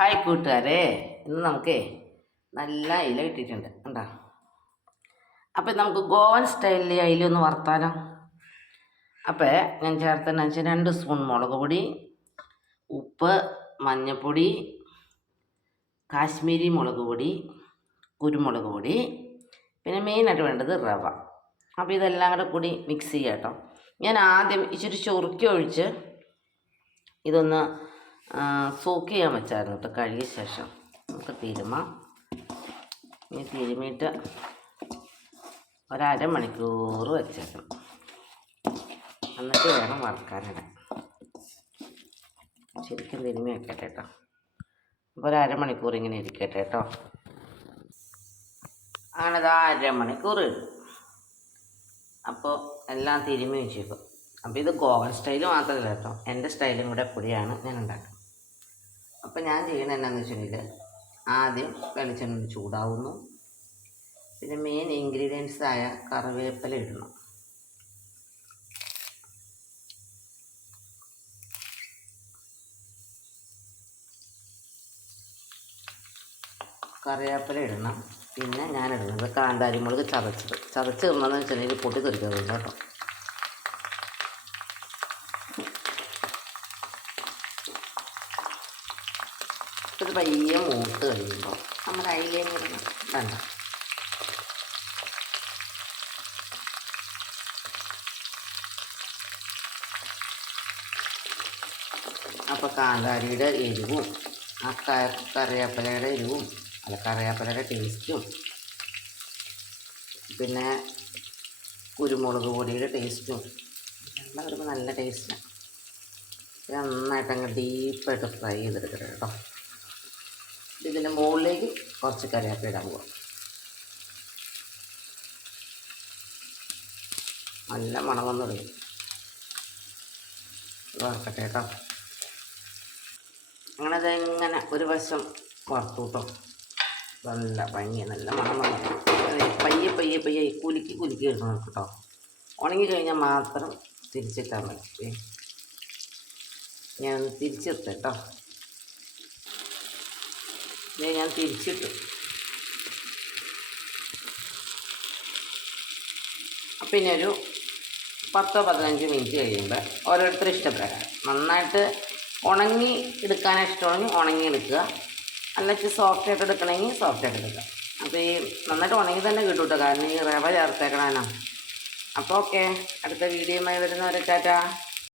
Hi കൂട്ടുകാരെ, ഇന്ന് നമുക്ക് നല്ല ഇല കിട്ടിയിട്ടുണ്ട് കണ്ടോ. അപ്പം നമുക്ക് ഗോവൻ സ്റ്റൈലിൽ അയില ഒന്ന് വറുത്താലോ. അപ്പോൾ ഞാൻ ചേർത്തെന്ന് വെച്ചാൽ 2 സ്പൂൺ മുളക് പൊടി, ഉപ്പ്, മഞ്ഞൾപ്പൊടി, കാശ്മീരി മുളക് പൊടി, കുരുമുളക് പൊടി, പിന്നെ മെയിനായിട്ട് വേണ്ടത് റവ. അപ്പോൾ ഇതെല്ലാം കൂടി മിക്സ് ചെയ്യാം കേട്ടോ. ഞാൻ ആദ്യം ഇച്ചിരി ചൊറുക്കി ഒഴിച്ച് ഇതൊന്ന് സോക്ക് ചെയ്യാൻ വെച്ചായിരുന്നു കേട്ടോ. കഴുകിയ ശേഷം നമുക്ക് തിരുമാം. ഇനി തിരുമിയിട്ട് ഒരമണിക്കൂർ വെച്ചേക്കണം, എന്നിട്ട് വേണം വറുക്കാനിടാൻ. ശരിക്കും തിരുമി വെക്കട്ടെ കേട്ടോ. അപ്പോൾ ഒരമണിക്കൂർ ഇങ്ങനെ ഇരിക്കട്ടെ കേട്ടോ. അങ്ങനെതാ അരമണിക്കൂർ. അപ്പോൾ എല്ലാം തിരുമി വെച്ചേക്കും. അപ്പോൾ ഇത് ഗോവൻ സ്റ്റൈൽ മാത്രമല്ല കേട്ടോ, എൻ്റെ സ്റ്റൈലും കൂടെ പൊടിയാണ് ഞാൻ ഉണ്ടാക്കുന്നത്. അപ്പോൾ ഞാൻ ചെയ്യണത് എന്നാന്ന് വെച്ചിട്ടുണ്ടെങ്കിൽ ആദ്യം വെളിച്ചെണ്ണ ചൂടാവുന്നു, പിന്നെ മെയിൻ ഇൻഗ്രീഡിയൻസായ കറിവേപ്പില ഇടണം. കറിവേപ്പില ഇടണം. പിന്നെ ഞാനിടുന്നത് കാന്താരിമുളക് ചതച്ച് ഇടണമെന്ന് വെച്ചിട്ടുണ്ടെങ്കിൽ പൊട്ടി തെറിക്കുന്നുണ്ട് കേട്ടോ. ഇത് പയ്യെ മൂത്ത് കഴിയുമ്പോൾ നമ്മുടെ അയിലേക്ക് ഇടണം. കണ്ട അപ്പോൾ കാന്താരിയുടെ എരിവും ആ കറിവേപ്പിലയുടെ എരിവും കറിവേപ്പിലയുടെ ടേസ്റ്റും പിന്നെ കുരുമുളക് പൊടിയുടെ ടേസ്റ്റും എല്ലാം വരുമ്പോൾ നല്ല ടേസ്റ്റാണ്. നന്നായിട്ടങ്ങ് ഡീപ്പായിട്ട് ഫ്രൈ ചെയ്തെടുക്കണം കേട്ടോ. ഇതിൻ്റെ മുകളിലേക്ക് കുറച്ച് കറിവേപ്പില ഇടാൻ പോകാം. നല്ല മണം വന്നു തുടങ്ങി. വറുക്കട്ടെ കേട്ടോ. അങ്ങനെ അതെങ്ങനെ ഒരു വശം വറുത്തു കേട്ടോ. നല്ല ഭംഗി, നല്ല മണം വന്നു. പയ്യെ പയ്യെ പയ്യെ കുലുക്കി ഇടണം കേട്ടോ. ഉണങ്ങി കഴിഞ്ഞാൽ മാത്രം തിരിച്ചിട്ടാൽ മതി. ഞാൻ തിരിച്ചിട്ട് കേട്ടോ. ഞാൻ തിരിച്ചിട്ടു. പിന്നെ ഒരു 10-15 മിനിറ്റ് കഴിയുമ്പോൾ ഓരോരുത്തർ ഇഷ്ടപ്രകാരം നന്നായിട്ട് ഉണങ്ങി എടുക്കാനാണ് ഇഷ്ടമാണെങ്കിൽ ഉണങ്ങി എടുക്കുക, അല്ലെങ്കിൽ സോഫ്റ്റായിട്ട് എടുക്കണമെങ്കിൽ സോഫ്റ്റായിട്ട് എടുക്കുക. അപ്പോൾ ഈ നന്നായിട്ട് ഉണങ്ങി തന്നെ കിട്ടും കേട്ടോ, കാരണം ഈ റവ ചേർത്തേക്കണേനാണ്. അപ്പോൾ ഓക്കെ, അടുത്ത വീഡിയോയുമായി വരുന്നവരെ ടാറ്റാ.